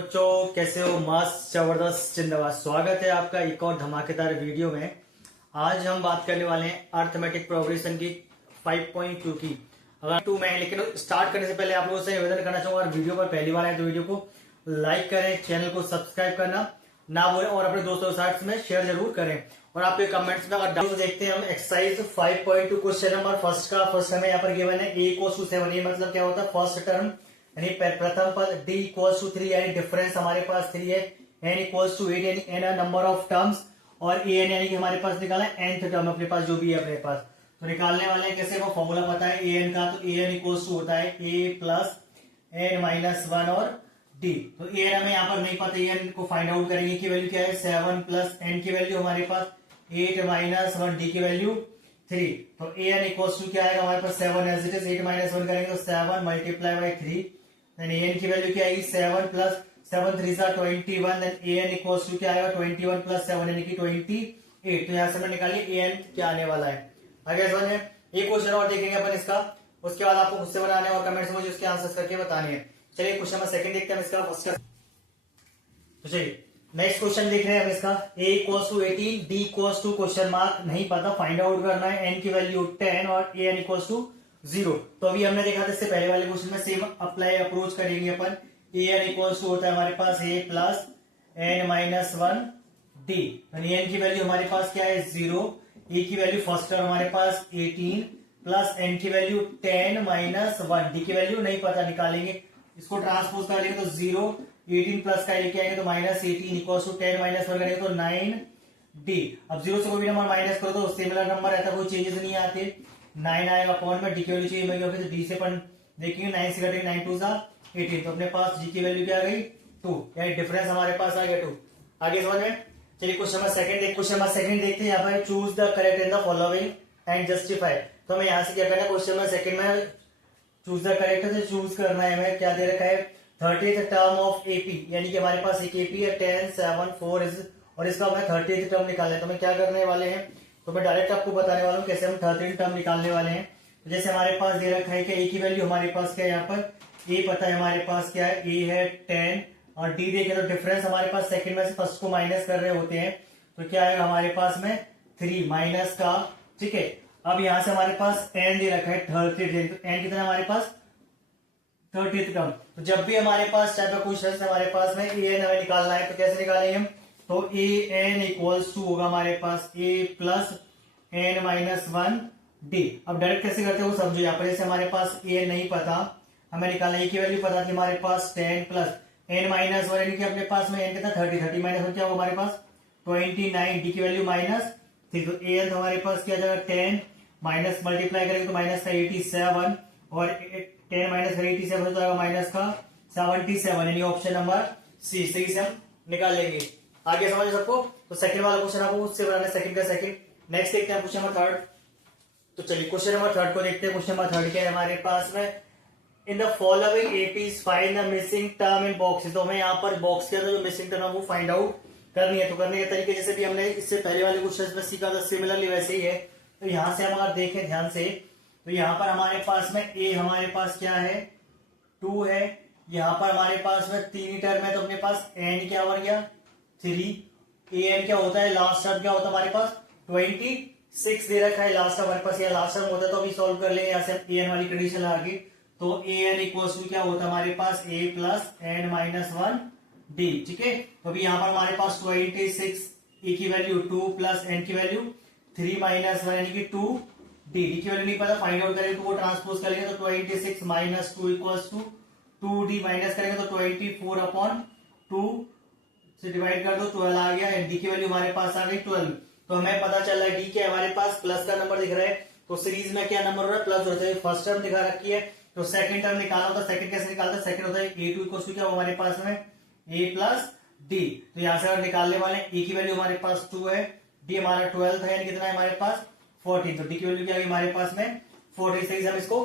बच्चों कैसे हो? मस्त जबरदस्त जिंदाबाद। स्वागत है आपका एक और धमाकेदार वीडियो में। आज हम बात करने वाले हैं अर्थमेटिक प्रोग्रेशन की 5.2 की। अगर 2 में है, लेकिन स्टार्ट करने से पहले आप लोगों से निवेदन करना चाहूंगा, अगर वीडियो पर पहली बार आए तो वीडियो को लाइक करें, चैनल को सब्सक्राइब करना ना भूलें और अपने दोस्तों के साथ में शेयर जरूर करें। और आपके कमेंट्स में अगर डाउट देखते हैं हम एक्सरसाइज 5.2 क्वेश्चन नंबर फर्स्ट का। फर्स्ट हमें यहाँ पर गिवन है a = 7। ये मतलब क्या होता है? फर्स्ट टर्म यानी प्रथम पद d = 3 यानी डिफरेंस हमारे पास 3 है। n = 8 यानी n नंबर ऑफ टर्म्स और an यानी कि हमारे पास निकाला nth टर्म अपने पास जो भी है अपने पास। तो निकालने वाले हैं कैसे? वो फॉर्मूला पता है an का, तो an = होता है a + n - 1 और d। तो an हमें यहाँ पर नहीं पता, an को फाइंड आउट करेंगे की वैल्यू क्या है 7 + n की वैल्यू हमारे पास 8 - 1 d की वैल्यू 3। तो an क्या आएगा हमारे पास 7 एज इट इज, 8 - 1 करेंगे तो 7 × 3। देन an की वैल्यू क्या आएगी 7 + 7 3 = 21। देन an क्या आएगा 21 + 7 यानी कि 28। तो यहाँ से हमने निकालिए an क्या आने वाला है। आगे समझ में एक क्वेश्चन और देखेंगे अपन इसका, उसके बाद आपको खुद से बनाने और कमेंट्स में मुझे उसके आंसर्स करके बताने हैं। चलिए क्वेश्चन नंबर सेकंड देखते हैं इसका फर्स्ट का। तो चलिए नेक्स्ट क्वेश्चन देख रहे हैं हम इसका। a = 18, d = क्वेश्चन मार्क नहीं पता, फाइंड आउट करना है। n की वैल्यू 10 और an = 0। तो अभी हमने देखा था इससे पहले वाले क्वेश्चन में सेम अप्लाई अप्रोच करेंगे अपन। an होता है हमारे पास a + n - 1 d। n की वैल्यू हमारे पास क्या है 0, a की वैल्यू फर्स्ट टर्म हमारे पास 18 प्लस n की वैल्यू 10 - 1 d की वैल्यू नहीं पता, निकालेंगे इसको ट्रांसपोज कर लेंगे तो 0, 18 प्लस का लेके आएंगे तो -18 = 10 - 1 करेंगे तो 9d। अब 0 से कोई भी नंबर माइनस करो तो सिमिलर नंबर रहता है, कोई चेंजेस नहीं आते। 9 आएगा अपॉन में, डी की वैल्यू चाहिए होगी तो डी से अपन देखेंगे 9 से कटेंगे 9 × 2 = 18। तो अपने पास डी की वैल्यू क्या आ गई 2, यानी डिफरेंस हमारे पास आ गया 2। आगे समझ में। चलिए क्वेश्चन नंबर सेकंड देखते हैं। यहाँ पर choose the correct in the following and justify. तो हमें यहाँ से क्या करना है, क्वेश्चन नंबर सेकंड में चूज द करेक्ट से चूज करना है। हमें क्या दे रखा है 30th टर्म ऑफ एपी, यानी कि हमारे पास एक एपी है 10 7 4 और इसका हमें 30th टर्म निकालना है। तो मैं क्या करने वाले हैं, तो मैं डायरेक्ट आपको बताने वाला हूँ कैसे हम 30th टर्म निकालने वाले हैं। तो जैसे हमारे पास दे रखा है कि ए की वैल्यू हमारे पास क्या है, यहाँ पर ए पता है हमारे पास क्या है, ए है 10 और डी देखे तो डिफरेंस हमारे पास सेकंड में से फर्स्ट को माइनस कर रहे होते हैं। तो क्या आएगा हमारे पास में 3 माइनस का, ठीक है। अब यहां से हमारे पास एन दे रखा है 30, तो एन कितना हमारे पास 30th टर्म। तो जब भी हमारे पास टाइप का क्वेश्चन हमारे पास में ए एन हमें निकालना है तो कैसे निकालेंगे हम, तो ए एन = होगा हमारे पास a + n - 1 d। अब डायरेक्ट कैसे करते हैं वो समझो। यहाँ पर जैसे हमारे पास a नहीं पता, हमें निकालना है, a की वैल्यू पता थी हमारे पास 10 + n - 1 यानी कि अपने पास में n कितना 30 30 - 1 क्या होगा हमारे पास 29, d की वैल्यू -3। तो a n हमारे पास क्या जाएगा 10 माइनस मल्टीप्लाई करेंगे तो माइनस का 87 और 10 माइनस का 87 हो जाएगा माइनस का 77, यानी ऑप्शन नंबर सी सही से हम निकाल लेंगे। आगे समझ सबको। तो सेकंड वाला क्वेश्चन आपको उससे बनाना है, सेकंड का सेकंड। नेक्स्ट देखते हैं क्वेश्चन नंबर थर्ड। तो चलिए क्वेश्चन नंबर थर्ड को देखते हैं। क्वेश्चन नंबर थर्ड क्या है हमारे पास में, in the following APs find the missing term in box. तो हमें यहाँ पर बॉक्स के अंदर जो मिसिंग टर्म है वो फाइंड आउट करनी है। तो करने के तरीके जैसे भी हमने इससे पहले वाले क्वेश्चन में सीखा था सिमिलरली वैसे ही है। तो यहां से हम अगर देखें ध्यान से तो यहाँ पर हमारे पास में ए हमारे पास क्या है 2 है, यहाँ पर हमारे पास में 3 टर्म है तो अपने पास एन क्या बन गया 3। ए एन क्या होता है, लास्ट टर्म क्या होता है हमारे पास 26 दे रखा है लास्ट टर्म हमारे पास, या लास्ट टर्म होता है तो अभी सॉल्व कर लेंगे यहाँ से ए एन वाली कंडीशन आगे। तो ए एन = क्या होता है हमारे पास a + n - 1 d, ठीक है। तो अभी यहाँ पर हमारे पास 26, ए की वैल्यू 2 + n की वैल्यू 3 - 1 यानी कि 2 डी की वैल्यू नहीं पता, फाइंड आउट करेंगे तो वो ट्रांसपोज करेंगे तो 26 - 2 = 2d, माइनस करेंगे तो 24/2 से डिवाइड कर दो 12 आ गया। डी की वैल्यू हमारे पास आ गई 12। तो हमें पता चल रहा है डी क्या है हमारे पास प्लस का नंबर दिख रहा है। तो सीरीज में क्या नंबर हो रहा है प्लस होता है। फर्स्ट टर्म दिखा रखी है तो सेकंड टर्म निकालना होता है। सेकंड कैसे निकालता है, सेकंड होता है a2 = क्या होगा हमारे पास में a + d। तो यहां से अगर निकालने वाले a की वैल्यू हमारे पास 2 है, d हमारा 12 है, यानी कितना है हमारे पास 14। तो डी की वैल्यू क्या है हमारे पास में 14। सही से हम इसको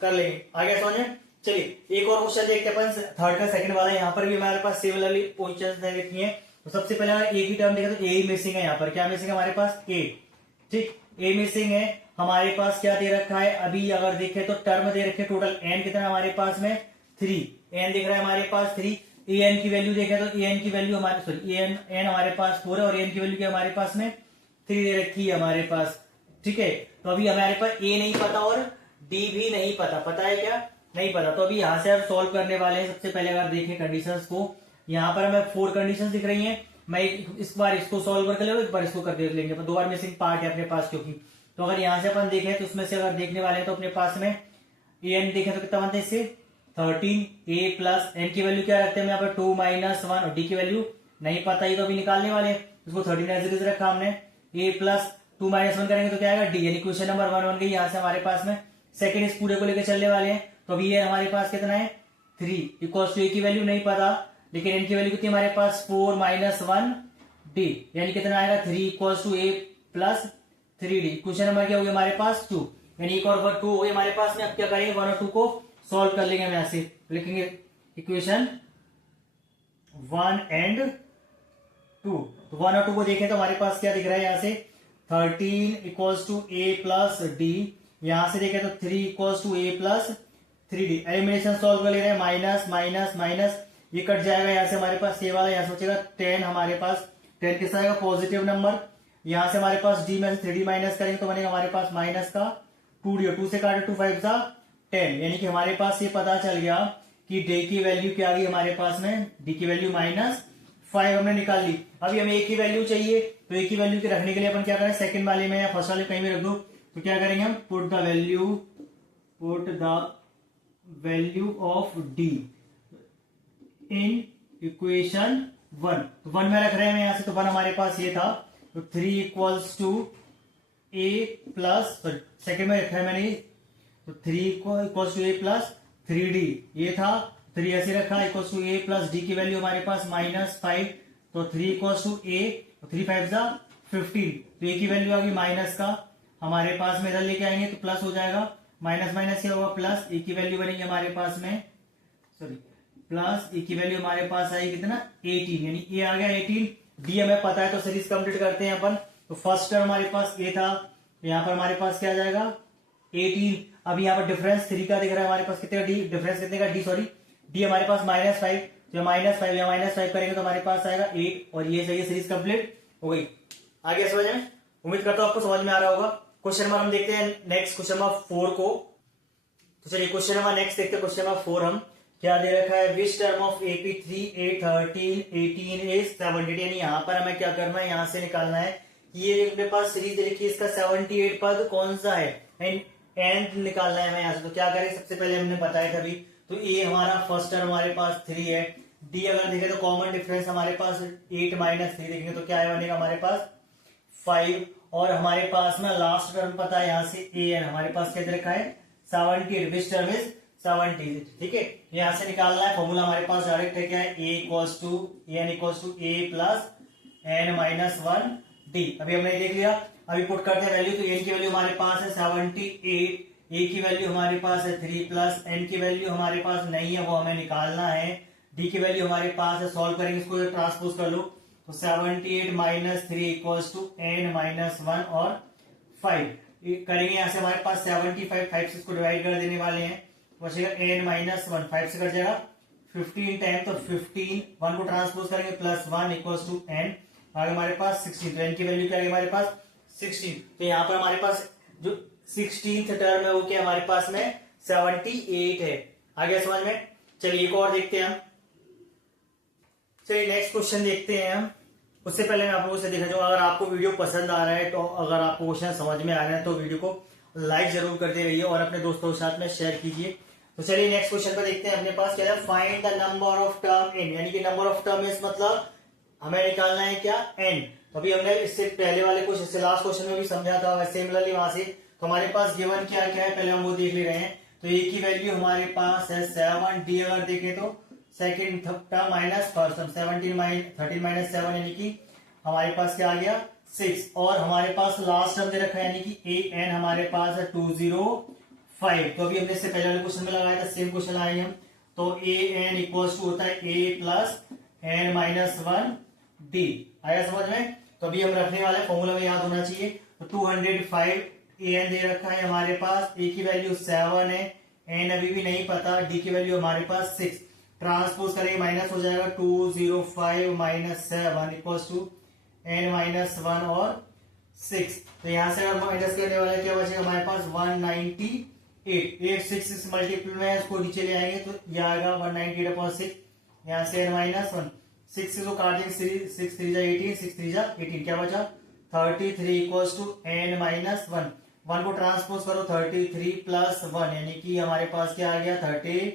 कर लेंगे। आगे समझे। चलिए एक और क्वेश्चन देखते हैं अपन थर्ड का सेकंड वाला। यहाँ पर भी हमारे पास सिमिलरली क्वेश्चंस दे रखी हैं। तो सबसे पहले ए की टर्म देखें तो ए मिसिंग है। यहाँ पर क्या मिसिंग है हमारे पास ए, ठीक ए मिसिंग है। हमारे पास क्या दे रखा है, अभी अगर देखें तो टर्म दे रखे टोटल एन कितना है हमारे पास में 3, एन दिख रहा है हमारे पास 3। ए एन की वैल्यू देखें तो ए एन की वैल्यू हमारे सॉरी एन हमारे पास 4 है और ए एन की वैल्यू क्या हमारे पास में 3 दे रखी है हमारे पास। ठीक है, तो अभी हमारे पास ए नहीं पता और डी भी नहीं पता है क्या, नहीं पता। तो अभी यहाँ से हम सॉल्व करने वाले हैं। सबसे पहले अगर देखें कंडीशंस को, यहाँ पर हमें 4 कंडीशंस दिख रही हैं। मैं इस बार इसको सॉल्व करके ले, एक बार इसको कर देख लेंगे, दो बार मिसिंग पार्ट है अपने पास क्योंकि। तो अगर यहाँ से अपन देखें तो उसमें से अगर देखने वाले हैं तो अपने पास में ए एन देखें तो कितना बनता है इससे 13, ए प्लस एन की वैल्यू क्या रखते हैं यहाँ पर 2 - 1 और डी की वैल्यू नहीं पता, ये तो अभी निकालने वाले हैं। उसको 13 एज इट इज रखा हमने, ए प्लस 2 - 1 करेंगे तो क्या आएगा डी, यानी क्वेश्चन नंबर 1 बन गई। यहाँ से हमारे पास में सेकंड इस पूरे को लेकर चलने वाले हैं। तो अभी ये हमारे पास कितना है 3 इक्वल टू ए की वैल्यू नहीं पता, लेकिन एन की वैल्यू कितनी हमारे पास 4 - 1 डी, यानी कितना आएगा 3 equal to A plus 3 D. Question number क्या हो गया हमारे पास 2, यानी एक और 2 हो गए हमारे पास में। अब क्या करेंगे 1 और 2 को सॉल्व कर लेंगे। हम यहां से लिखेंगे इक्वेशन 1 and 2। तो 1 और 2 को देखें तो हमारे पास क्या दिख रहा है यहाँ से 13 equals to A plus D, यहां से देखें तो 3 इक्वल्स टू ए प्लस 3डी। एलिमिनेशन सॉल्व कर ले रहे हैं, माइनस माइनस माइनस ये कट जाएगा यहाँ से हमारे पास ये वाला, यहाँ से बचेगा 10 हमारे पास 10 किसका आएगा पॉजिटिव नंबर। यहाँ से हमारे पास डी में से 3डी माइनस करेंगे तो बनेगा हमारे पास माइनस का 2डी, 2 से काटे 2 5 10, यानी कि हमारे पास ये पता चल गया कि डी की वैल्यू क्या आ गई हमारे पास में, डी की वैल्यू -5 हमने निकाल ली। अभी हमें ए की वैल्यू चाहिए, तो ए की वैल्यू के रखने के लिए अपन क्या करें सेकंड वाले में या फर्स्ट वाले कहीं भी रख दो, तो क्या करेंगे हम put the value of D in equation 1। तो 1 में रख रहे हैं यहां से, तो 1 हमारे पास ये था, तो 3 equals to A plus second में रखा है मैंने, तो 3 इक्वल्स टू ए प्लस 3डी ये था, 3 ऐसे रखा equals to A plus D की वैल्यू हमारे पास -5, तो 3 इक्वल्स टू ए, 3 5 15, तो ए की वैल्यू आ गई माइनस का, हमारे पास में इधर लेके आएंगे तो प्लस हो जाएगा, माइनस माइनस क्या होगा प्लस, ए की वैल्यू बनेगी हमारे पास में सॉरी प्लस ए की वैल्यू हमारे पास आई कितना 18, यानी ए आ गया 18, डी हमें पता है तो सीरीज कंप्लीट करते हैं अपन। तो फर्स्ट टर्म हमारे पास ए था, यहाँ पर हमारे पास क्या आ जाएगा 18। अब यहाँ पर डिफरेंस 3 का दिख रहा है हमारे पास कितने का डी, डिफरेंस कितने का डी सॉरी डी हमारे पास -5, तो -5 या -5 करेंगे तो हमारे पास आएगा 8, और ये सही सीरीज कंप्लीट हो गई। आगे समझ में, उम्मीद करता हूं आपको समझ में आ रहा होगा। क्वेश्चन नंबर हम देखते हैं नेक्स्ट क्वेश्चन नंबर 4 को। तो चलिए क्वेश्चन नंबर नेक्स्ट देखते हैं। क्वेश्चन नंबर 4 हम क्या दे रखा है, which term of AP 3 8 13 18 is 78, यानी यहाँ पर हमें क्या करना है यहाँ से निकालना है ये अपने पास सीरीज दे रखी है, इसका 78 पद कौन सा है एंड निकालना है हमें यहाँ से। तो क्या करें सबसे पहले हमने बताया था अभी, तो ए हमारा फर्स्ट टर्म हमारे पास 3 है, डी अगर देखें तो कॉमन डिफरेंस हमारे पास 8 - 3 देखेंगे तो क्या है बनेगा हमारे पास 5, और हमारे पास में लास्ट टर्म पता है यहाँ से ए है, हमारे पास क्या दे रखा है 78, विच टर्म इज 70। ठीक है, यहां से निकालना है फॉर्मूला हमारे पास डायरेक्ट है क्या है A equals to A plus N -1 D. अभी हमने देख लिया, अभी पुट करते हैं वैल्यू, तो एन की वैल्यू हमारे पास है 78, ए की वैल्यू हमारे पास है 3 प्लस एन की वैल्यू हमारे पास नहीं है वो हमें निकालना है, डी की वैल्यू हमारे पास है, सॉल्व करेंगे इसको ट्रांसपोज कर लो, तो 78 - 3 इक्वल्स टू एन -1 और 5 करेंगे। यहाँ से हमारे पास 75 5 से इसको डिवाइड कर देने वाले हैं, बचेगा n -1 5 से कट जाएगा 15 टाइम, तो 15 1 को ट्रांसपोज करेंगे +1 इक्वल्स टू n, आगे हमारे पास 16, तो n की वैल्यू क्या है हमारे पास 16, तो यहाँ पर हमारे पास जो 16th टर्म है वो क्या हमारे पास में 78 है। आगे समझ में, चलिए एक और देखते हैं हम। चलिए नेक्स्ट क्वेश्चन देखते हैं हम। उससे पहले मैं आप लोगों से देखा, जो अगर आपको वीडियो पसंद आ रहा है, तो अगर आपको क्वेश्चन समझ में आ रहा है तो वीडियो को लाइक जरूर करते रहिए और अपने दोस्तों के साथ में शेयर कीजिए। तो चलिए नेक्स्ट क्वेश्चन पर देखते हैं। अपने पास क्या है, find the number of term n, यानी कि नंबर ऑफ टर्म इज मतलब हमें निकालना है क्या n। तो अभी हमने इससे पहले वाले क्वेश्चन से लास्ट क्वेश्चन में भी समझा था, सिमिलरली वहां से तो हमारे पास गिवन क्या क्या है पहले हम वो देख ले रहे हैं। तो ए की वैल्यू हमारे पास है 7, डी अगर देखें तो second term minus first term 13 - 7 यानी कि हमारे पास क्या आ गया 6, और हमारे पास लास्ट टर्म दे रखा है यानी कि ए एन हमारे पास है 205। तो अभी हमने इससे पहले वाले क्वेश्चन में लगाया था, सेम क्वेश्चन आएंगे हम, तो ए एन इक्वल्स टू होता है ए प्लस एन -1 डी। आया समझ में। तो अभी हम रखने वाले फॉर्मूला में याद होना चाहिए, तो 205 ए एन दे रखा है हमारे पास, ए की वैल्यू 7 है, एन अभी भी नहीं पता, डी की वैल्यू हमारे पास 6, ट्रांसपोज करेंगे माइनस हो जाएगा 205 minus 7 equal to n minus 1 और 6। तो यहां से अगर माइनस करने वाले क्या बचेगा हमारे पास 198। 8 मल्टीपल में है, उसको नीचे ले आएंगे तो यह आएगा 198 अपॉन 6। यहाँ से n माइनस 1 6 को काट देंगे, 6 3 जा 18, 6 3 जा 18, क्या बचा 33 इक्वल्स टू n माइनस 1। 1 को ट्रांसपोज करो 33 प्लस 1 यानी कि हमारे पास क्या आ गया 34।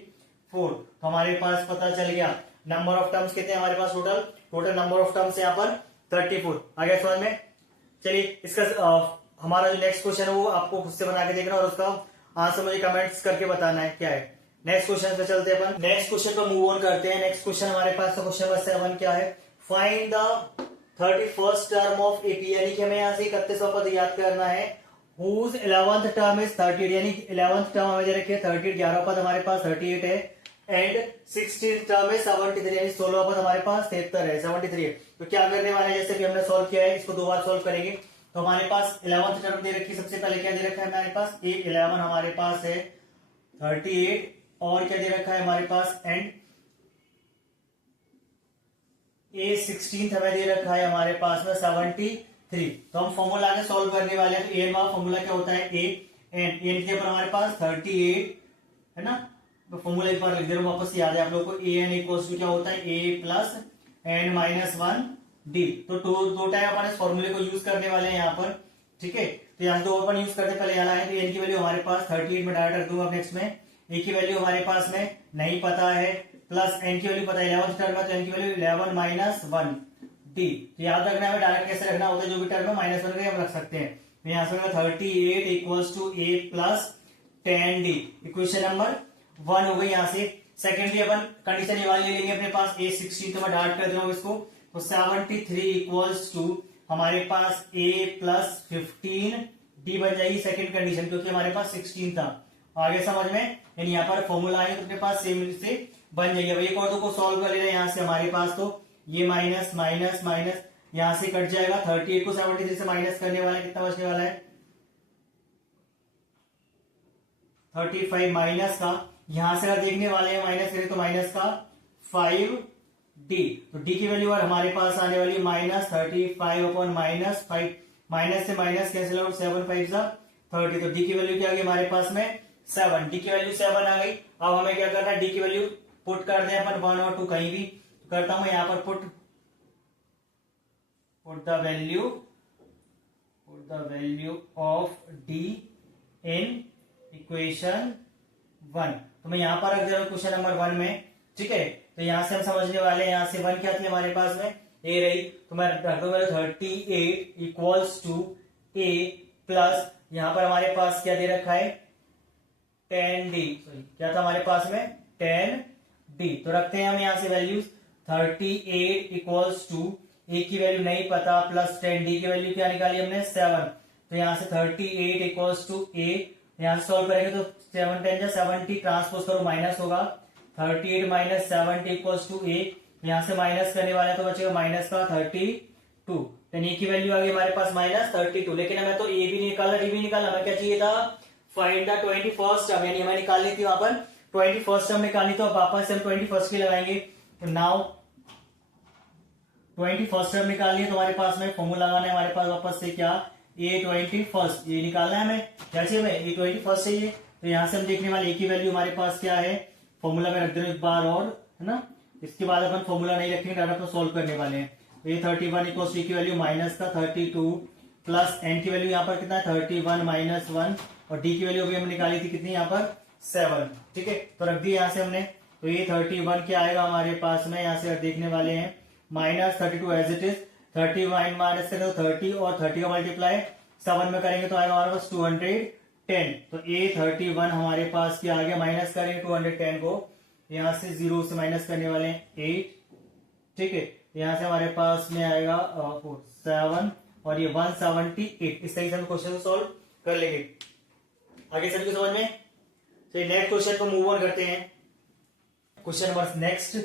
तो हमारे पास पता चल गया नंबर ऑफ टर्म्स कितने हमारे पास टोटल नंबर ऑफ टर्म्स यहाँ पर 34 आ गया समझ में। चलिए इसका हमारा जो नेक्स्ट क्वेश्चन है वो आपको खुद से बना के देखना और उसका आंसर मुझे कमेंट्स करके बताना है क्या है। नेक्स्ट क्वेश्चन पे चलते हैं अपन, नेक्स्ट क्वेश्चन पर मूव ऑन करते हैं। नेक्स्ट क्वेश्चन हमारे पास तो क्वेश्चन नंबर 7 क्या है, find the 31st term of AP, यानी कि हमें यहाँ से 31वां पद याद करना है। whose 11th टर्म इज 38, यानी 11th टर्म हमें दे रखी है 38, 11वां पद हमारे पास 38 है एंड 16th टर्म है 73, यानी 16वां पद हमारे पास 73 है, 73 है। तो क्या करने वाले हैं, जैसे कि हमने सॉल्व किया है इसको दो बार सॉल्व करेंगे। तो हमारे पास 11th टर्म दे रखी है, सबसे पहले क्या दे रखा है हमारे पास A11 हमारे पास है 38 और क्या दे रखा है हमारे पास एंड A16 हमें दे रखा है हमारे पास में 73। तो हम फॉर्मूला आगे सॉल्व करने वाले हैं। तो ए का फॉर्मूला क्या होता है ए एन के ऊपर हमारे पास 38 है ना। तो फॉर्मूला एक बार लिख दे रहा हूं, वापस याद है आप लोगों को। ए एन इक्वल्स टू क्या होता है ए प्लस एन माइनस 1 डी। तो दो टाइम अपन इस फॉर्मूले को यूज करने वाले हैं यहाँ पर, ठीक है। तो यहाँ दो अपन यूज करते पहले यहाँ आए तो एन की वैल्यू हमारे पास 38 में डायरेक्ट रख दूंगा नेक्स्ट में। ए की वैल्यू हमारे पास में नहीं पता है प्लस एन की वैल्यू पता है 11th टर्म में, तो एन की वैल्यू 11 माइनस 1 डी। तो याद रखना है डायरेक्ट कैसे रखना होता है, जो भी टर्म है माइनस 1 हम रख सकते हैं। तो यहाँ से 38 equals to A plus 10 D, equation number 1 हो गई। यहाँ से सेकेंडली अपन कंडीशन ये वाली ले लेंगे अपने पास A16, तो मैं डार्ट कर दे रहा हूँ इसको। तो 73 इक्वल्स टू हमारे पास a प्लस 15 डी बन जाएगी सेकेंड कंडीशन, क्योंकि हमारे पास 16 था। आगे समझ में, यानी यहाँ पर फॉर्मूला आएगा तो अपने पास सेम से बन जाएगी। अब एक और दो को सॉल्व कर ले रहे हैं यहाँ से हमारे पास, तो ये माइनस माइनस माइनस यहाँ से कट जाएगा। 38 को 73 से माइनस करने वाला है, कितना बचने वाला है 35 माइनस का, यहां से अगर देखने वाले हैं माइनस करें तो माइनस का 5 डी। तो डी की वैल्यू और हमारे पास आने वाली माइनस 35 अपॉन माइनस 5, माइनस से माइनस कैंसिल आउट 7 5 जा 30। तो डी की वैल्यू क्या आ गई हमारे पास में 7, डी की वैल्यू 7 आ गई। अब हमें क्या करना है, डी की वैल्यू पुट कर दें अपन 1 और 2 कहीं भी करता हूं यहाँ पर put the value of D in equation 1। तो मैं यहां पर रख दे रहा हूं क्वेश्चन नंबर 1 में, ठीक है। तो यहां से हम समझने वाले हैं, यहां से 1 क्या थी हमारे पास में ए रही, तो मैं रख दूंगा 38 इक्वल्स टू ए प्लस यहां पर हमारे पास क्या दे रखा है 10 डी, सॉरी क्या था हमारे पास में 10 डी। तो रखते हैं हम यहां से वैल्यूज 38 इक्वल्स टू ए की वैल्यू नहीं पता प्लस 10 डी की वैल्यू क्या निकाली हमने 7। तो यहां से 38 इक्वल्स टू ए, यहां से सॉल्व करेंगे तो 7 10 70 ट्रांसपोज करो माइनस होगा 38 माइनस 70 इक्वल्स टू ए, यहां से माइनस करने वाले तो बचेगा माइनस का 32। ए की वैल्यू आ गई हमारे पास माइनस 32। लेकिन हमें तो ए भी निकालना डी भी निकालना, हमें क्या चाहिए था फाइंड द 21st टर्म, यानी हमें निकालनी थी वहां पर 21st टर्म निकालनी। तो वापस से हम 21st की लगाएंगे। तो नाउ 21st टर्म निकालनी है तो हमारे पास में फॉर्मूला लगाना है हमारे पास वापस से क्या A21 ये निकालना है हमें, क्या चाहिए हमें A21 चाहिए। तो यहां से हम देखने वाले ए की वैल्यू हमारे पास क्या है, फॉर्मूला में रख दे एक बार और, है ना। इसके बाद अपन फॉर्मूला नहीं रखेंगे, डायरेक्ट अपन सोल्व करने वाले हैं। A31 इक्वल्स की वैल्यू माइनस का 32 प्लस एन की वैल्यू यहाँ पर कितना है 31 माइनस 1 और डी की वैल्यू भी हमने निकाली थी कितनी यहाँ पर 7, ठीक है। तो रख दी यहाँ से हमने। तो ये 31 क्या आएगा हमारे पास में, यहाँ से देखने वाले हैं minus 32 as it is, 30 minus करें तो 30 और 30 का मल्टीप्लाई 7 में करेंगे तो आएगा हमारे पास 210। तो A31 हमारे पास क्या आ गया, माइनस करेंगे 210 को, यहां से 0 से माइनस करने वाले हैं 8, ठीक है। यहां से हमारे पास में आएगा 7 और ये 178। इस तरीके से हम क्वेश्चन को सॉल्व कर लेंगे। आगे सभी को समझ में। तो नेक्स्ट क्वेश्चन को मूव ऑन करते हैं। Question number next,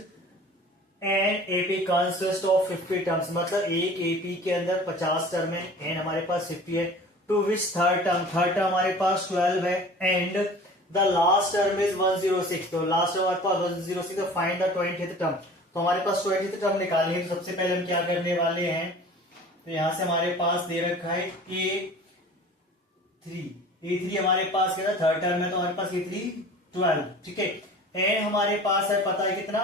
an AP consist of 50 terms, मतलब एक एपी के अंदर 50 टर्म है, एन हमारे पास 50 है। टू विच थर्ड टर्म हमारे पास 12 है and the last term is 106, तो लास्ट टर्म हमारे पास 106, तो फाइंड द 20th टर्म। तो हमारे पास 20th टर्म निकालनी है, तो सबसे पहले हम क्या करने वाले हैं, तो यहां से हमारे पास दे रखा है A3 हमारे पास क्या था, थर्ड टर्म है, तो हमारे पास A3 12, ठीक है। एन हमारे पास है पता है कितना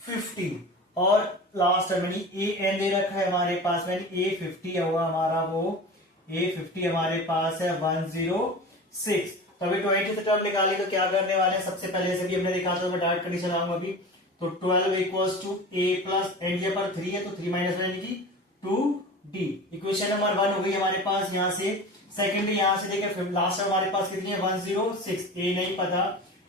50, और लास्ट टर्म यानी एन दे रखा है हमारे पास में A50 होगा हमारा, वो A50 हमारे पास है 106। तो अभी 20th टर्म निकाली, तो क्या करने वाले हैं, सबसे पहले से भी हमने देखा था, मैं डायरेक्ट कंडीशन लाऊंगा अभी। तो 12 equals to A plus N के पर 3 है, तो 3 माइनस यानी कि 2D। इक्वेशन नंबर 1 हो गई हमारे पास यहाँ से। सेकेंडरी यहाँ से देखिए लास्ट टर्म हमारे पास कितनी है 106, ए नहीं पता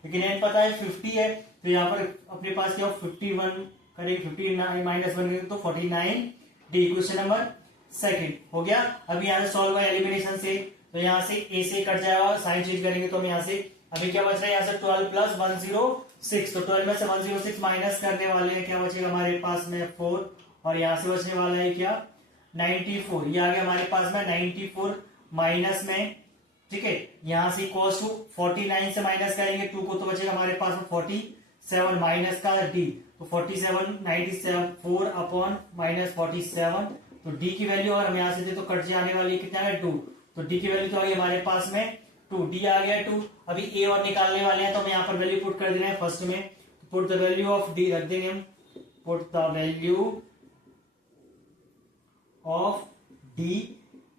लेकिन एन पता है 50 है, तो यहाँ पर अपने पास क्या 51 करेंगे, 59 माइनस 1 तो 49D। इक्वेशन नंबर सेकंड हो गया। अब यहाँ से सॉल्व है एलिमिनेशन से, तो यहाँ से ए से कट जाएगा, साइन चेंज करेंगे तो हम यहाँ से अभी क्या बच रहा है, यहाँ से 12 प्लस 106, तो 12 में से 106 माइनस करने वाले हैं, क्या बचेगा हमारे पास में 4, और यहाँ से बचने वाला है क्या 94, ये आ गया हमारे पास में 94 माइनस में, ठीक है। यहाँ से इक्वल टू 49 से माइनस करेंगे 2 को, तो बचेगा हमारे पास में 47 माइनस का डी, तो 47 97 4 अपॉन माइनस 47, तो डी की वैल्यू और हम यहाँ से दे तो कट जाने वाली कितना है 2, तो डी की वैल्यू तो आ गई हमारे पास में 2, डी आ गया 2। अभी ए और निकालने वाले हैं, तो हम यहाँ पर वैल्यू पुट कर देना है फर्स्ट में, put the value of D रख देंगे हम, put the value of D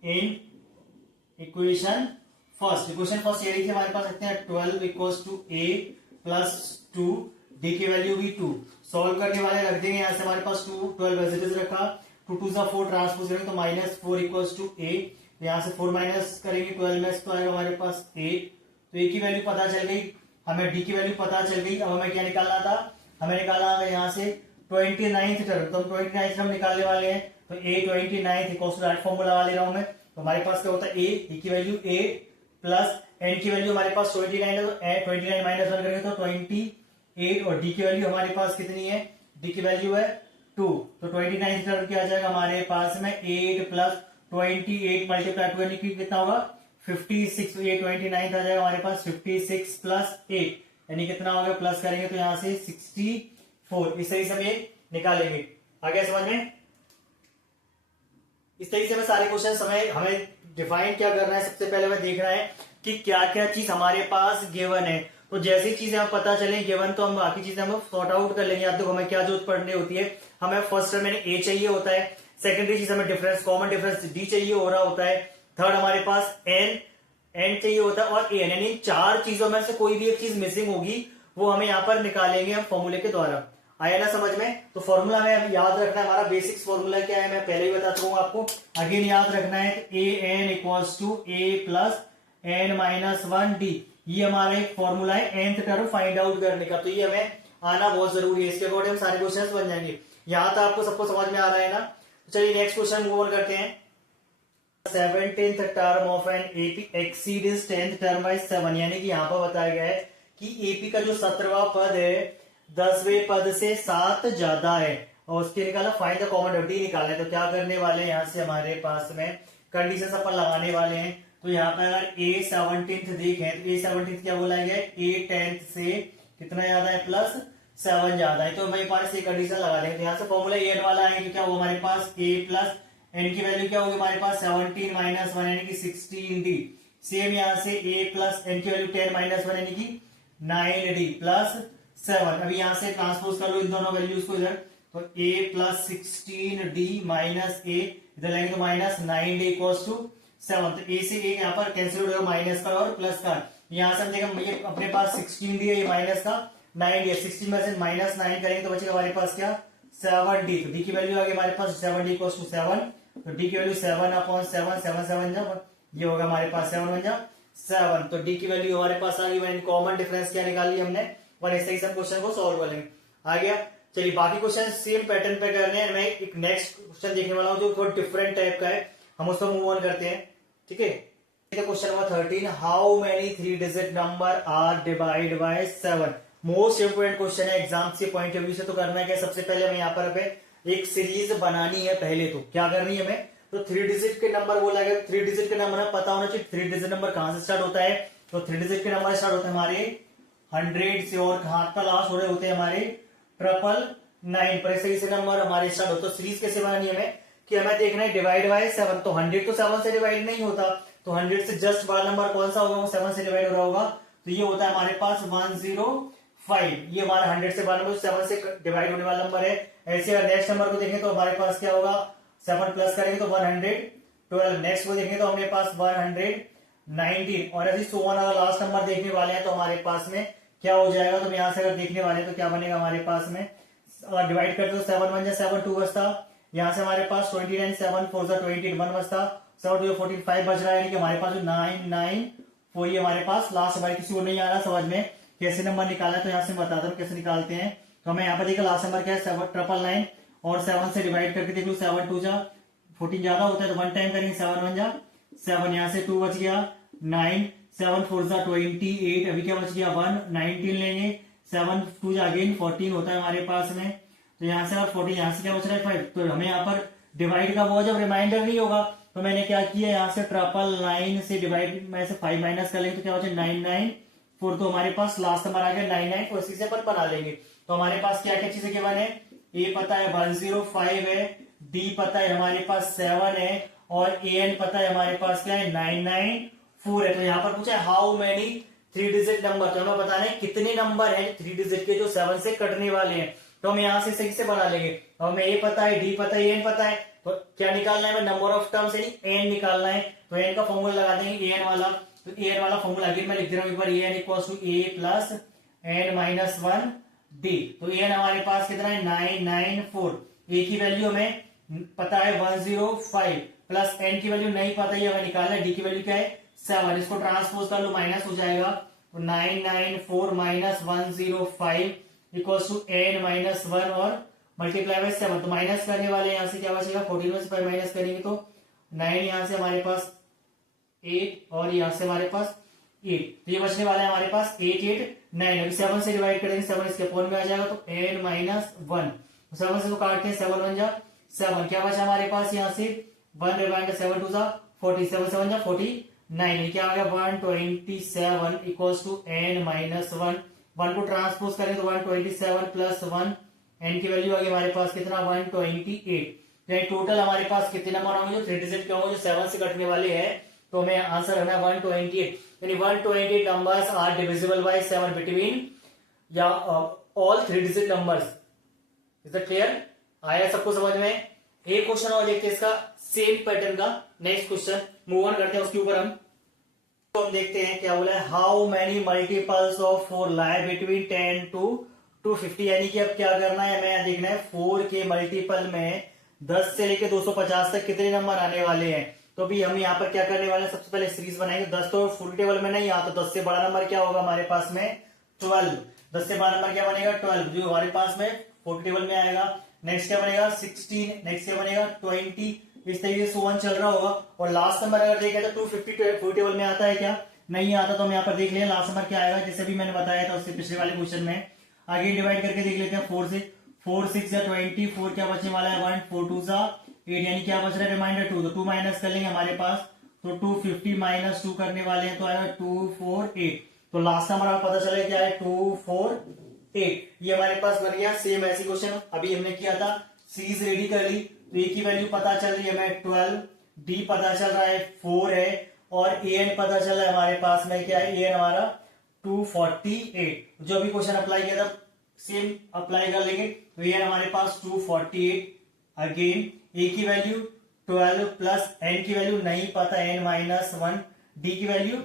in equation first. Equation first ये हमारे पास रखते हैं 12 equals to A plus 2, D की वैल्यू भी 2। सॉल्व करने वाले रख देंगे यहाँ से हमारे पास 2, 12 एज रखा, 2 2 सा 4 ट्रांसपोज करेंगे तो माइनस 4 इक्वल्स टू ए, तो यहाँ से 4 माइनस करेंगे 12 में तो आएगा हमारे पास 8, तो ए की वैल्यू पता चल गई, हमें डी की वैल्यू पता चल गई। अब हमें क्या निकालना था, हमें निकालना था यहाँ से 29th टर्म, तो हम 29th टर्म निकालने वाले हैं, तो ए 29 इक्वल्स टू दैट फॉर्मूला लगा ले रहा हूं मैं। तो हमारे पास क्या होता है ए की वैल्यू ए प्लस एन की वैल्यू हमारे पास 29 है, तो 29 माइनस 1 करेंगे तो 28, और डी की वैल्यू हमारे पास कितनी है, डी की वैल्यू है 2, तो 29 टर्म क्या आ जाएगा हमारे पास में 8 प्लस 28 मल्टीप्लाई 2 यानी कि कितना होगा 56, ये 29 आ जाएगा हमारे पास 56 प्लस 8 यानी कितना होगा, प्लस करेंगे तो यहाँ से 64। इस तरीके से हम ये निकालेंगे, आ गया समझ में। इस तरीके से हमें सारे क्वेश्चन हमें डिफाइन क्या करना है, सबसे पहले हमें देखना है कि क्या क्या चीज हमारे पास गिवन है, तो जैसी चीजें हमें पता चले गिवन तो हम बाकी चीजें हम सॉर्ट आउट कर लेंगे। आप देखो हमें क्या जरूरत पड़नी होती है, हमें फर्स्ट टर्म में ए चाहिए होता है, सेकेंडरी चीज हमें डिफरेंस कॉमन डिफरेंस डी चाहिए हो रहा होता है, थर्ड हमारे पास एन चाहिए होता है और एन, यानी 4 चीजों में से कोई भी एक चीज मिसिंग होगी वो हमें यहाँ पर निकालेंगे हम फॉर्मूले के द्वारा। आया ना समझ में। तो फॉर्मूला में याद रखना है, हमारा बेसिक्स फॉर्मूला क्या है मैं पहले ही बता चुका हूं आपको, अगेन याद रखना है A N equals to A plus N minus 1 D, ये हमारा एक फॉर्मूला है nth टर्म फाइंड आउट करने का, तो ये हमें आना बहुत जरूरी है, इसके अकॉर्डिंग सारे क्वेश्चन बन जाएंगे। यहां तक आपको सबको समझ में आ रहा है ना। तो चलिए नेक्स्ट क्वेश्चन मूव ऑन करते हैं। 17th term of an AP exceeds 10th term by 7, यानी कि यहाँ पर बताया गया है कि एपी का जो 17वां पद है 10वें पद से 7 ज्यादा है और उसके निकाला फाइंड द कॉमन डी निकालना है। तो क्या करने वाले हैं, यहाँ से हमारे पास में कंडीशन अपन लगाने वाले हैं। तो यहाँ पर अगर ए 17th देखें तो ए 17th क्या बोला गया, ए 10th से कितना ज्यादा है प्लस 7 ज्यादा है, तो हमारे पास ये कंडीशन लगा देंगे। तो यहाँ से फॉर्मूला एन वाला है, क्या होगा हमारे पास ए प्लस एन की वैल्यू क्या होगी हमारे पास 17 माइनस 1 यानी कि 16d। सेम यहाँ से a प्लस एन की वैल्यू 10 माइनस 1 यानी कि 9d प्लस 7। अभी यहाँ से ट्रांसपोज कर लो इन दोनों वैल्यूज को इधर, तो a plus 16d minus a इधर लेंगे तो माइनस 9d इक्वल्स टू 7। तो a से a यहाँ पर कैंसिल हो जाएगा माइनस का और प्लस का। यहाँ से हम देखें ये अपने पास 16d है, ये माइनस का 9d है, 16 में से माइनस 9 करेंगे तो बचेगा हमारे पास क्या 7d। तो d की वैल्यू आ गई हमारे पास 7d इक्वल्स टू 7, तो d की वैल्यू 7 अपॉन 7 7 7 जब ये होगा हमारे पास 7 बन जा 7। तो d की वैल्यू हमारे पास आ गई। कॉमन डिफरेंस क्या निकाल लिया हमने और इस तरीके से क्वेश्चन को सॉल्व कर लेंगे। आ गया। चलिए बाकी क्वेश्चन सेम पैटर्न पे करने हैं। मैं एक नेक्स्ट क्वेश्चन देखने वाला हूं जो थोड़ा डिफरेंट टाइप का है, हम उसको मूव ऑन करते हैं। ठीक है, question number 13, how many 3 digit number are divide by 7। Most important question है एग्जाम के पॉइंट ऑफ व्यू से। तो करना है क्या, सबसे पहले हमें यहाँ पर एक सीरीज बनानी है। पहले तो क्या करनी है हमें, तो 3 डिजिट के नंबर बोला गया, 3 डिजिट के नंबर पता होना चाहिए 3 डिजिट नंबर कहां से स्टार्ट होता है तो 3 डिजिट के नंबर स्टार्ट होते हैं हमारे 100 से, और हाथ का लास्ट हो रहे होते हैं हमारे 999 पर। ऐसे से नंबर हमारे स्टार्ट होते। तो सीरीज कैसे बनानी है हमें कि हमें देखना है डिवाइड बाय 7। तो 100 तो 7 से डिवाइड नहीं होता, तो 100 से जस्ट बड़ा नंबर कौन सा होगा, वो 7 से डिवाइड हो रहा होगा। तो ये होता है हमारे पास 105। ये हमारा 100 से बड़ा नंबर 7 से डिवाइड होने वाला नंबर है। ऐसे अगर नेक्स्ट नंबर को देखें तो हमारे पास क्या होगा, 7 प्लस करेंगे तो 112। नेक्स्ट को देखेंगे तो हमारे पास 119, और ऐसे सो ऑन। अगर लास्ट नंबर देखने वाले हैं तो हमारे पास में क्या हो जाएगा, तो यहां से अगर देखने वाले हैं तो क्या बनेगा हमारे पास में, अगर डिवाइड करते तो 7 1 7 2 बचता। यहाँ से हमारे पास 29 7 4 28 1 बचता। 7 2 14 5 बच रहा है, यानी कि हमारे पास जो 994 ये हमारे पास लास्ट हमारे किसी को नहीं आ रहा समझ में कैसे नंबर निकालना है। तो यहाँ से बताता हूँ कैसे निकालते हैं। तो हमें यहाँ पर देखिए लास्ट नंबर क्या है 799, और 7 से डिवाइड करके देख लो 7 2 जा 14 ज्यादा होता है तो 1 टाइम करेंगे 7 1 जा 7। यहाँ से 2 बच गया 9, 7 4 जा 28। अभी क्या बच गया 1 19 लेंगे, 7 2 जा अगेन 14 होता है हमारे पास में। तो यहाँ से 14, यहाँ से क्या बच रहा है 5। तो हमें यहाँ पर डिवाइड का वो जब रिमाइंडर नहीं होगा तो मैंने क्या किया, यहाँ से 999 से डिवाइड में से 5 माइनस कर लेंगे तो क्या बचे 994। तो हमारे पास लास्ट नंबर आ गया 99, उसी से अपन बना लेंगे। तो हमारे पास क्या क्या चीजें गिवन है, ए पता है 105 है, डी पता है हमारे पास 7 है, और ए एन पता है हमारे पास क्या है 994 है। तो यहाँ पर पूछा है हाउ मेनी 3 डिजिट नंबर, तो हमें बताना है कितने नंबर है 3 डिजिट के जो 7 से कटने वाले हैं। तो हम यहाँ से सही से बना लेंगे। तो हमें ए पता है, डी पता है, एन पता है, तो क्या निकालना है, नंबर ऑफ टर्म्स यानी एन निकालना है। तो एन का फॉर्मूला लगा देंगे एन वाला। तो एन वाला फॉर्मूला अगेन मैं लिख दे रहा हूँ एक बार, N equals to A plus N minus 1 D. तो एन हमारे पास कितना है 994। ए की वैल्यू हमें पता है 105, प्लस एन की वैल्यू नहीं पता है हमें निकालना है, डी की वैल्यू क्या है 7। इसको ट्रांसपोज कर लो, माइनस हो जाएगा। तो 994 minus 105 equals to N minus 1 और मल्टीप्लाई बाय 7। तो माइनस करने वाले यहाँ से क्या बचेगा 14 में से 5 माइनस करेंगे तो 9, यहाँ से हमारे पास 8, और यहाँ से हमारे पास 8। तो ये बचने वाला है हमारे पास 889। अभी 7 से डिवाइड करेंगे 7 इसके अपॉन में आ जाएगा तो एन माइनस 1। 7 से तो काटते हैं 7 1 जा 7, क्या बचा हमारे पास यहाँ से 1 रिमाइंडर 7 2 जा 47 7 जा 49। क्या आ गया 127 इक्वल्स टू एन माइनस 1। 1 को ट्रांसपोज करें तो 127 प्लस 1, एन की वैल्यू आ गई हमारे पास कितना 128। टोटल हमारे पास कितने नंबर होंगे जो 3 डिजिट के होंगे जो 7 से कटने वाले हैं। तो हमें आंसर रखना है 128, यानी 128 numbers are divisible by 7 between या all 3 digit numbers. Is that clear? आया सबको समझ में? एक क्वेश्चन और देखते हैं इसका सेम पैटर्न का। नेक्स्ट क्वेश्चन मूव ऑन करते हैं उसके ऊपर हम देखते हैं क्या बोला है, how many multiples of 4 lie between 10 to 250। यानी कि अब क्या करना है, हमें देखना है 4 के मल्टीपल में 10 से लेके 250 तक कितने नंबर आने वाले हैं। तो भी हम यहाँ पर क्या करने वाले हैं, सबसे पहले सीरीज बनाएंगे। 10 तो फुल टेबल में नहीं आता, 10 से बड़ा नंबर क्या होगा हमारे पास में 12। 10 से बड़ा नंबर क्या बनेगा 12, जो हमारे पास में फुल टेबल में आएगा। नेक्स्ट क्या बनेगा 16, नेक्स्ट क्या बनेगा 20। इस तरीके से 1 चल रहा होगा। और लास्ट नंबर अगर देखें तो 250 फुल टेबल में आता है क्या, नहीं आता। तो हम यहाँ पर देख लें लास्ट नंबर क्या आएगा, जैसे भी मैंने बताया था उससे पिछले वाले क्वेश्चन में। आगे डिवाइड करके देख लेते हैं 4 से। 4 6 या 24, क्या बचने वाला है 1 4 2 सा 8, यानी क्या बच रहा है रिमाइंडर 2। तो 2 माइनस कर लेंगे हमारे पास, तो 250 माइनस 2 करने वाले हैं तो आएगा 248। तो लास्ट नंबर आपको पता चला क्या है 248। ये हमारे पास बन गया सेम ऐसी क्वेश्चन अभी हमने किया था। सीरीज रेडी कर ली, तो ए की वैल्यू पता चल रही है हमें 12, डी पता चल रहा है 4 है, और ए एन पता चल रहा है हमारे पास में क्या है, ए एन हमारा 248। जो भी क्वेश्चन अप्लाई किया था सेम अप्लाई कर लेंगे। तो ये हमारे पास 248। अगेन ए की वैल्यू 12 प्लस एन की वैल्यू नहीं पता एन माइनस 1, डी की वैल्यू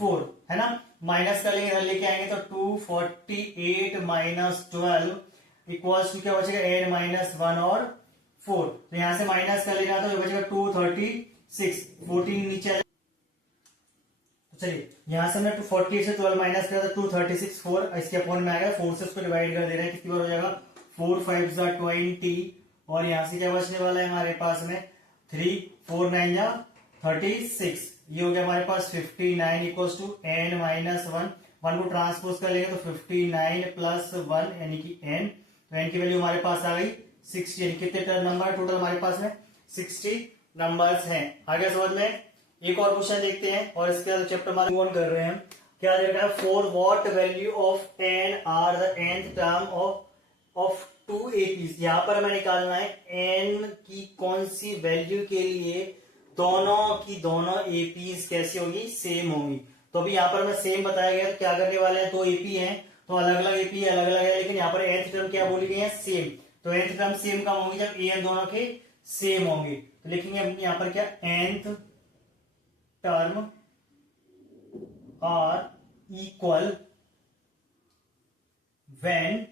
4 है ना, माइनस कर लेंगे, इधर लेके आएंगे तो 248 माइनस 12 इक्वल्स टू क्या बचेगा एन माइनस 1 और 4। तो यहां से माइनस कर लेगा तो ये बचेगा 236, 14 नीचे आ। चलिए यहां से हमने 248 से 12 माइनस किया था 236, 4 इसके अपॉन में आएगा। 4 से उसको डिवाइड कर दे रहे हैं, कितनी बार हो जाएगा 4 5 जा 20, और यहां से क्या बचने वाला है हमारे पास में 3 4 9 जा 36। ये हो गया हमारे पास 59 इक्वल्स टू एन माइनस 1। 1 को ट्रांसपोज कर लेंगे तो 59 प्लस 1 यानी कि एन। तो एन की वैल्यू हमारे पास आ गई 60, यानी कितने नंबर टोटल हमारे पास में 60 नंबर्स हैं। आगे समझ में एक और क्वेश्चन देखते हैं और इसके बाद चैप्टर हमारे मूव ऑन कर रहे हैं। क्या दे रखा है, for what value of N are the nth term of 2 APs। यहाँ पर हमें निकालना है एन की कौन सी वैल्यू के लिए दोनों की दोनों एपीज कैसी होगी, सेम होंगी। तो अभी यहाँ पर हमें सेम बताया गया, तो क्या करने वाले हैं, 2 एपी हैं तो अलग अलग एपी अलग अलग है, लेकिन यहाँ पर nth टर्म क्या बोली गई है, सेम। तो nth टर्म सेम कब होगी, जब एन दोनों के सेम होंगे। तो लिखेंगे अपने यहाँ पर क्या, nth term are equal when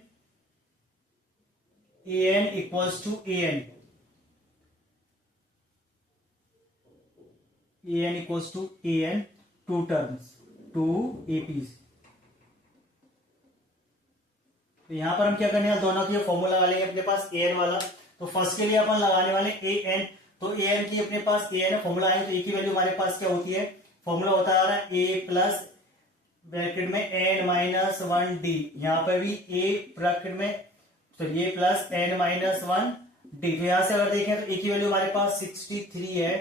an equals to an equals to an, 2 terms 2 APs। तो यहां पर हम क्या करने वाले, दोनों की फॉर्मूला वाले अपने पास an वाला। तो फर्स्ट के लिए अपन लगाने वाले an। तो an की अपने पास an है, फॉर्मूला है, तो a की वैल्यू हमारे पास क्या होती है, फॉर्मूला होता आ रहा है a प्लस ब्रैकेट में n माइनस 1d। यहाँ पर भी a ब्रैकेट में तो ये प्लस n माइनस 1d। तो यहां से अगर देखें तो a की वैल्यू हमारे पास 63 है,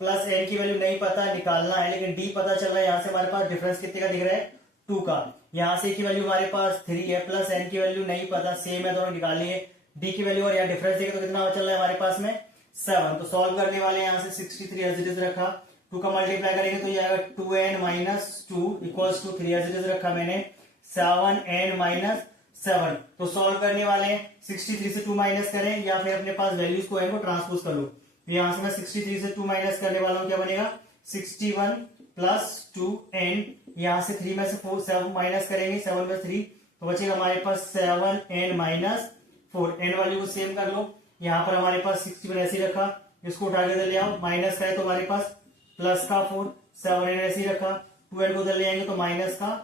प्लस n की वैल्यू नहीं पता, निकालना है, लेकिन d पता चल रहा है। यहां से हमारे पास डिफरेंस कितने का दिख रहा है, 2 का। यहां से a की वैल्यू हमारे पास 3 है, प्लस n की वैल्यू नहीं पता, सेम है, दोनों निकालनी है। d की वैल्यू और यहाँ डिफरेंस देखें तो कितना चल रहा है हमारे पास में 7। तो सॉल्व करने वाले यहाँ से 63 एज इट इज रखा, 2 का मल्टीप्लाई करेंगे तो ये आएगा 2n minus 2 equals to 3 as it is रखा मैंने 7n माइनस 7। तो सॉल्व करने वाले हैं, 63 से 2 माइनस करें या फिर अपने पास वैल्यूज को है वो ट्रांसपोज कर लो। यहां से मैं 63 से 2 माइनस करने वाला हूं, क्या बनेगा 61 प्लस 2n, यहां से 3 में से 4 7 माइनस करेंगे, 7 में 3 तो बचेगा हमारे पास 7n माइनस 4। n वैल्यू को सेम कर लो, यहाँ पर हमारे पास 61 ऐसे ही रखा, इसको उठा के इधर ले आओ, माइनस का है तो हमारे पास प्लस का 4, 7n ऐसे ही रखा, 2n को उधर ले आएंगे तो माइनस का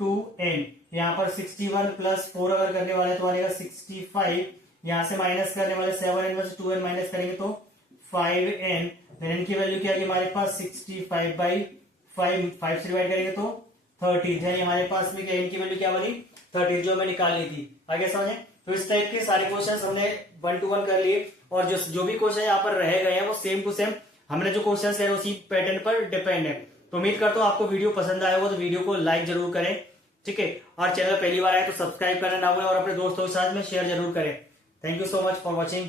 2n। यहाँ पर 61 प्लस 4 अगर करने वाले तो आएगा 65, यहाँ से माइनस करने वाले 7n में से 2n माइनस करेंगे तो 5n। n की वैल्यू क्या है हमारे पास 65 बाई 5 से डिवाइड करेंगे तो 30, यानी हमारे पास में n की वैल्यू क्या बनी 30, जो हमें निकालनी थी। आगे समझे। तो इस टाइप के सारे क्वेश्चन हमने 1 to 1 कर लिए, और जो भी क्वेश्चन यहाँ पर रह गए हैं वो सेम टू सेम हमने जो क्वेश्चन है उसी पैटर्न पर डिपेंड है। तो उम्मीद करता हूँ आपको वीडियो पसंद आया होगा, तो वीडियो को लाइक जरूर करें, ठीक है, और चैनल पहली बार आए तो सब्सक्राइब करना ना भूलें और अपने दोस्तों के साथ में शेयर जरूर करें। Thank you so much for watching.